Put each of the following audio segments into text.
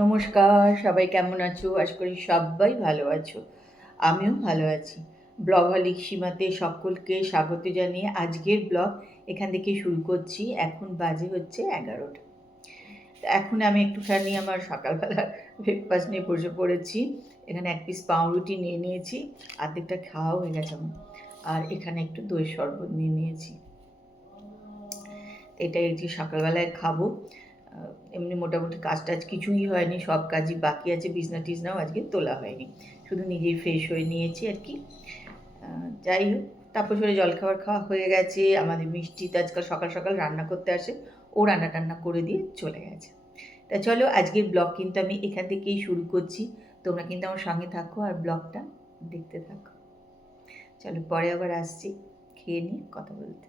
নমস্কার, সবাই কেমন আছো? আশা করি সবাই ভালো আছো। আমিও ভালো আছি। ব্লগহলিক সীমাতে সকলকে স্বাগত জানিয়ে আজকের ব্লগ এখান থেকে শুরু করছি। এখন বাজে হচ্ছে 11টা। এখন আমি একটুখানি আমার সকালবেলার ব্রেকফাস্ট নিয়ে বসে পড়েছি। এখানে এক পিস পাউরুটি নিয়ে নিয়েছি, অর্ধেকটা খাওয়া হয়ে গেছে আমার। আর এখানে একটু দই শরবত নিয়ে নিয়েছি। এটাই যে সকালবেলায় খাবো। এমনি মোটামুটি কাজ টাজ কিছুই হয়নি, সব কাজই বাকি আছে। বিছনা টিছনাও আজকে তোলা হয়নি, শুধু নিজেই ফ্রেশ হয়ে নিয়েছি আর কি। যাই হোক, তারপর সরে জলখাবার খাওয়া হয়ে গেছে। আমাদের মিষ্টি তো আজকাল সকাল সকাল রান্না করতে আসে, ও রান্না টান্না করে দিয়ে চলে গেছে। তা চলো, আজকের ব্লগ কিন্তু আমি এখান থেকেই শুরু করছি। তোমরা কিন্তু আমার সঙ্গে থাকো আর ব্লগটা দেখতে থাকো। চলো, পরে আবার আসছি খেয়ে নিয়ে কথা বলতে।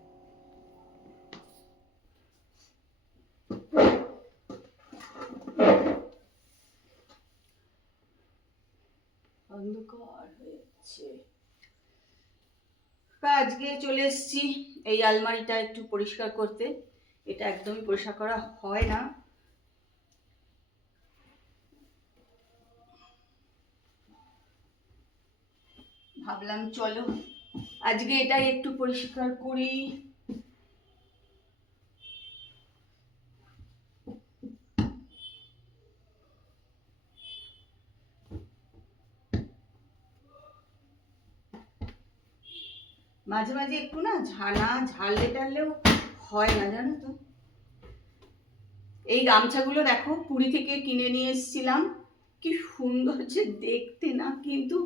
অন্ধকার হয়েছে। আজকে চলে এসেছি এই আলমারিটা একটু পরিষ্কার করতে। এটা একদমই পরিষ্কার করা হয় না। ভাবলাম চলো আজকে এটাই একটু পরিষ্কার করি। মাঝে মাঝে একটু না ঝাড়লে টাড়লেও হয় না, জানো তো। এই গামছাগুলো দেখো, পুরী থেকে কিনে নিয়ে এসেছিলাম। কি সুন্দর যে দেখতে না, কিন্তু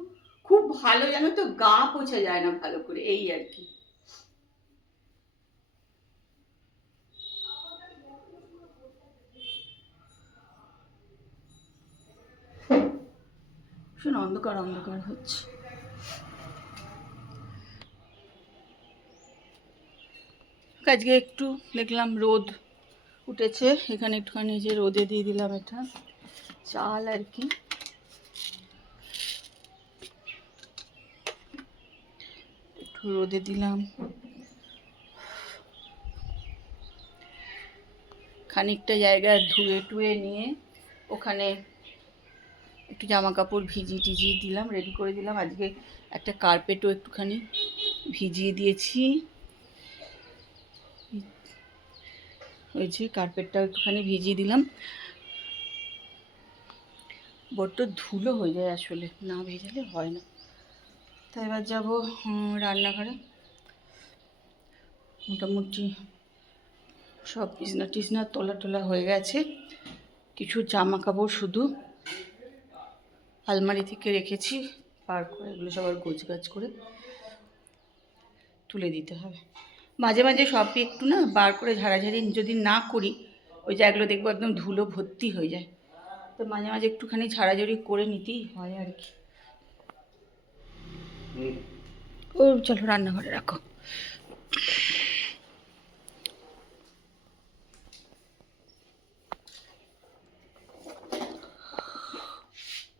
খুব ভালো, জানো তো, গা পোছা যায় না ভালো করে, এই আর কি। ভীষণ অন্ধকার অন্ধকার হচ্ছে। আজকে একটু দেখলাম রোদ উঠেছে, এখানে একটুখানি যে রোদে দিয়ে দিলাম এটা চাল আর কি। একটু রোদে দিলাম, খানিকটা জায়গা ধুয়ে টুয়ে নিয়ে ওখানে একটু জামা কাপড় ভিজিয়ে দিলাম, রেডি করে দিলাম। আজকে একটা কার্পেটও একটুখানি ভিজিয়ে দিয়েছি। ওই যে কার্পেটটাও একটুখানি ভিজিয়ে দিলাম। বড্ড ধুলো হয়ে যায় আসলে, না ভেজালে হয় না। তাই এবার যাবো রান্নাঘরে। মোটামুটি সব বিছনা টিছনা তোলা হয়ে গেছে। কিছু জামা কাপড় শুধু আলমারি থেকে রেখেছি পার করে, এগুলো সবার গোছগাছ করে তুলে দিতে হবে। মাঝে মাঝে সবই একটু না বার করে ঝাড়াঝাড়ি যদি না করি, ওই জায়গাগুলো দেখবো একদম ধুলো ভর্তি হয়ে যায়। তো মাঝে মাঝে একটুখানি ঝাড়াঝাড়ি করে নিতেই হয় আর কি। ও চলো রান্নাঘরে রাখো।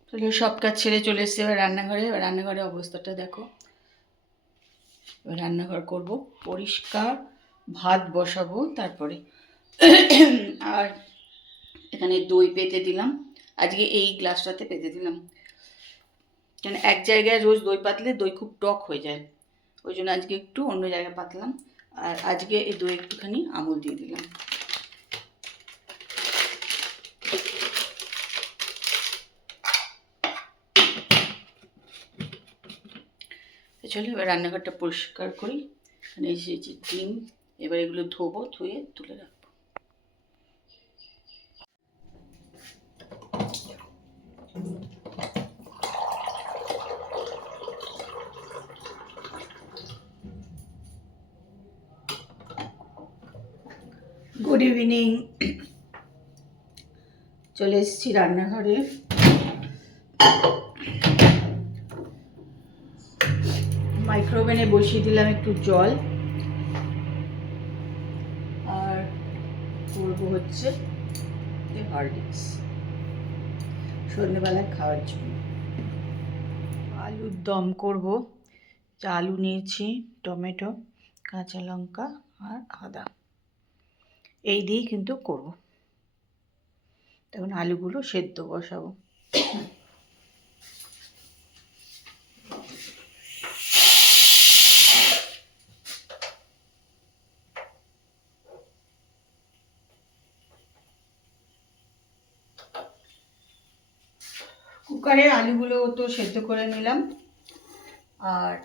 তাহলে সব কাজ ছেড়ে চলে এসছে এবার রান্নাঘরে। এবার রান্নাঘরের অবস্থাটা দেখো। এবার রান্নাঘর করব পরিষ্কার, ভাত বসাবো তারপরে। আর এখানে দই পেতে দিলাম, আজকে এই গ্লাসটাতে পেতে দিলাম, কেন এক জায়গায় রোজ দই পাতলে দই খুব টক হয়ে যায়, ওই জন্য আজকে একটু অন্য জায়গায় পাতলাম। আর আজকে এই দই একটুখানি আমুল দিয়ে দিলাম। চলো এবার রান্নাঘরটা পরিষ্কার করি। এখানে এসেছি ডিম, এবার এগুলো ধোবো, ধুয়ে তুলে রাখবো। গুড ইভিনিং, চলে এসেছি রান্নাঘরে। মাইক্রোওভেনে বসিয়ে দিলাম একটু জল, আর করবো হচ্ছে হরলিক্স সন্ধ্যেবেলায় খাওয়ার জন্য। আলুর দম করব। আলু নিয়েছি, টমেটো, কাঁচা লঙ্কা আর আদা, এই দিয়েই কিন্তু করব। তখন আলুগুলো সেদ্ধ বসাবো। কুকারে আলুগুলো তো সেদ্ধ করে নিলাম, আর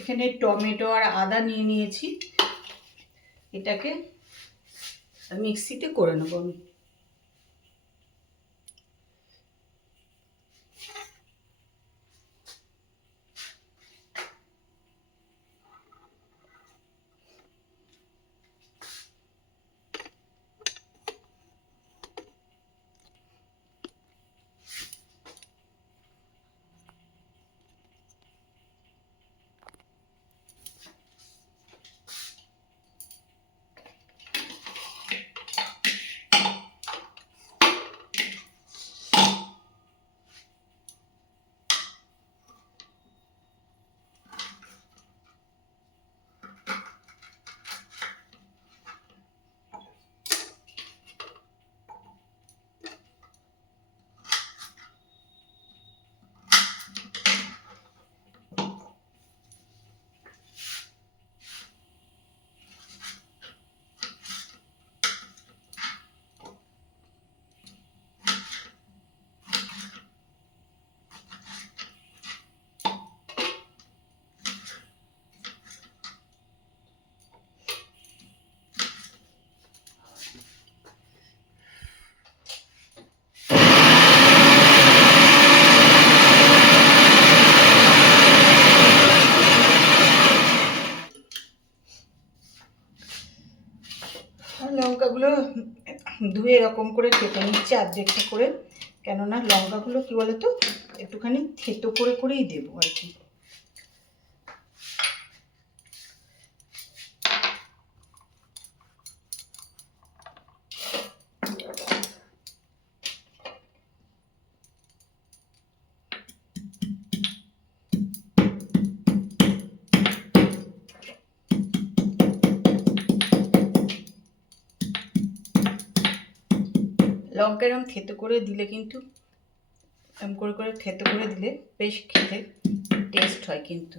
এখানে টমেটো আর আদা নিয়ে নিয়েছি, এটাকে মিক্সিতে করে নেবো আমি। লঙ্কাগুলো ধুয়ে এরকম করে কেটে নিচ্ছি অর্ধেকটা করে, কেননা লঙ্কাগুলো কি বলতো একটুখানি থেতো করে করেই দেবো আর কি। লঙ্কা এরকম থেতো করে দিলে কিন্তু এরকম করে করে থেতো করে দিলে বেশ খেতে টেস্ট হয় কিন্তু।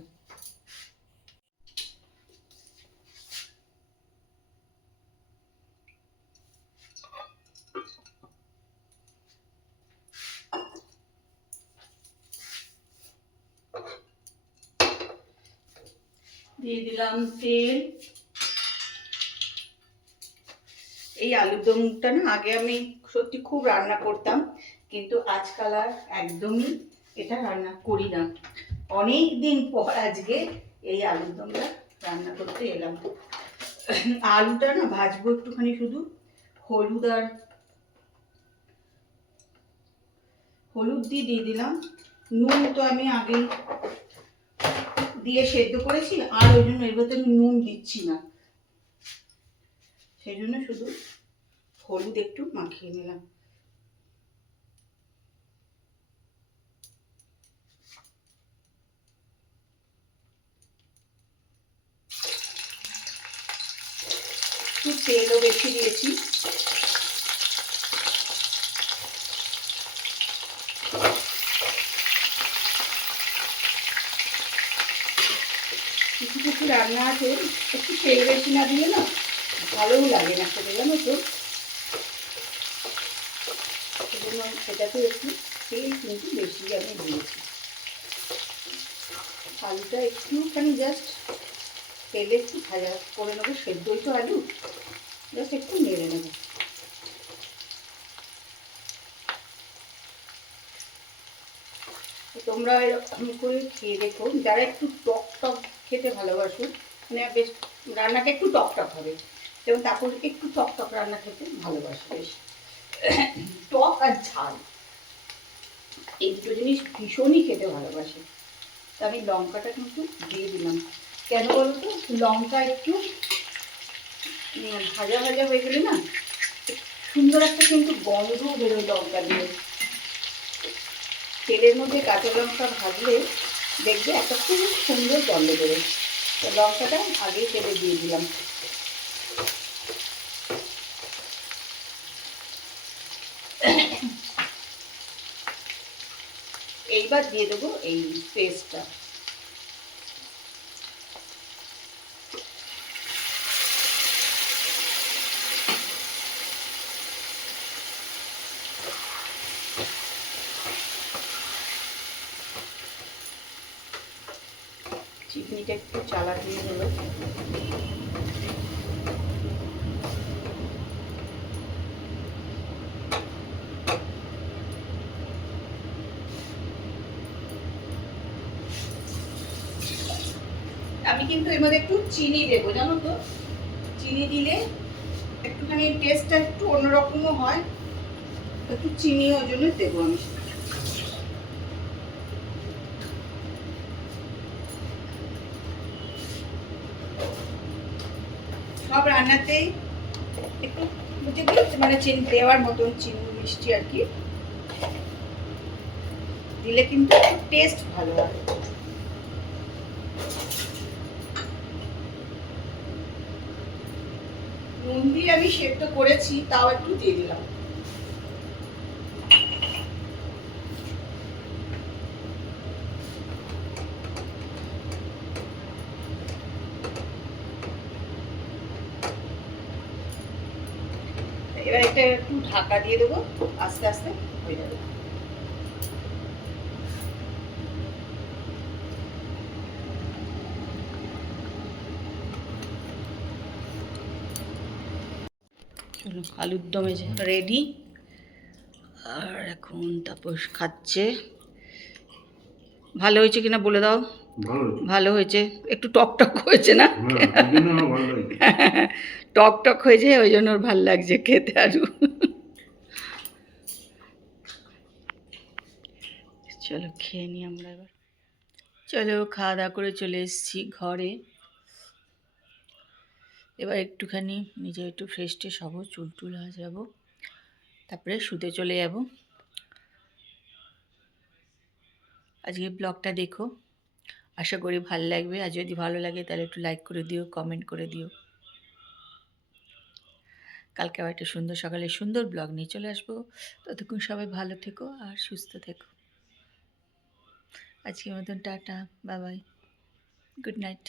দিয়ে দিলাম তেল। এই আলুর দমটা না আগে আমি সত্যি খুব রান্না করতাম, কিন্তু আজকাল আর একদমই এটা রান্না করি না। অনেক দিন পর আজকে এই আলুর দমটা রান্না করতে এলাম। আলুটা না ভাজবো একটুখানি, শুধু হলুদ দিয়ে দিলাম। নুন তো আমি আগে দিয়ে সেদ্ধ করেছি, আর ওই জন্য এর ভেতরে নুন দিচ্ছি না, সেই জন্য শুধু হলুদ একটু মাখিয়ে নিলাম। একটু তেলও বেশি দিয়েছি। কিছু কিছু রান্না আছে একটু তেল বেশি না দিলে না ভালোও লাগে না খেতে, জানো তো। সেজন্য এটাতে একটু তেল কিন্তু বেশি আমি দিয়েছি। আলুটা একটুখানি জাস্ট তেলে একটু ভাজা করে নেবো, সেদ্ধই তো আলু, জাস্ট একটু নেড়ে নেবো। তোমরা এরকম করে খেয়ে দেখো, যারা একটু টক টক খেতে ভালোবাসো, মানে বেশ রান্নাটা একটু টক টক হবে, এবং তারপর একটু টক টক রান্না খেতে ভালোবাসো বেশ, টক আর ঝাল এই দুটো জিনিস ভীষণই খেতে ভালোবাসে। তা আমি লঙ্কাটা কিন্তু দিয়ে দিলাম। কেন বলো তো, লঙ্কা একটু ভাজা ভাজা হয়ে গেলে না সুন্দর একটা কিন্তু গন্ধ বেরোয় লঙ্কা দিয়ে। তেলের মধ্যে কাঁচা লঙ্কা ভাজলে দেখবে একটা খুব সুন্দর গন্ধ বেরোয়। তো লঙ্কাটা আগেই তেলে দিয়ে দিলাম। এইবার দিয়ে দেবো এই পেস্টটা। চিকনিটা একটু চালা দিয়ে দেবো। আমি কিন্তু এর মধ্যে একটু চিনি দেবো, জানো তো, চিনি দিলে একটুখানি টেস্টটা একটু অন্যরকমও হয়। একটু চিনি ওই জন্য দেবো আমি। সব রান্নাতেই একটু মানে চিনি দেওয়ার মতন, চিনি মিষ্টি আর কি দিলে কিন্তু টেস্ট ভালো হয়। নুন দিয়ে আমি সেদ্ধ করেছি, তাও একটু দিয়ে দিলাম। এবার এটা একটু ঢাকা দিয়ে দেবো, আস্তে আস্তে হয়ে যাবে। আলুর দমে রেডি। আর এখন তাপস খাচ্ছে। ভালো হয়েছে কিনা বলে দাও। ভালো হয়েছে, একটু টক টক হয়েছে না? টক টক হয়েছে, ওই জন্য ওর ভালো লাগছে খেতে আরু। চলো খেয়ে নিই আমরা এবার। চলো খাওয়া দাওয়া করে চলে এসেছি ঘরে। এবার একটুখানি নিজে একটু ফ্রেশ ট্রেশ হবো, চুল টুল যাবো, তারপরে শুতে চলে যাব। আজকে ব্লগটা দেখো, আশা করি ভালো লাগবে। আর যদি ভালো লাগে তাহলে একটু লাইক করে দিও, কমেন্ট করে দিও। কালকে আবার একটা সুন্দর সকালে সুন্দর ব্লগ নিয়ে চলে আসবো। ততক্ষণ সবাই ভালো থেকো আর সুস্থ থেকো। আজকের মতন tata, bye bye, good night.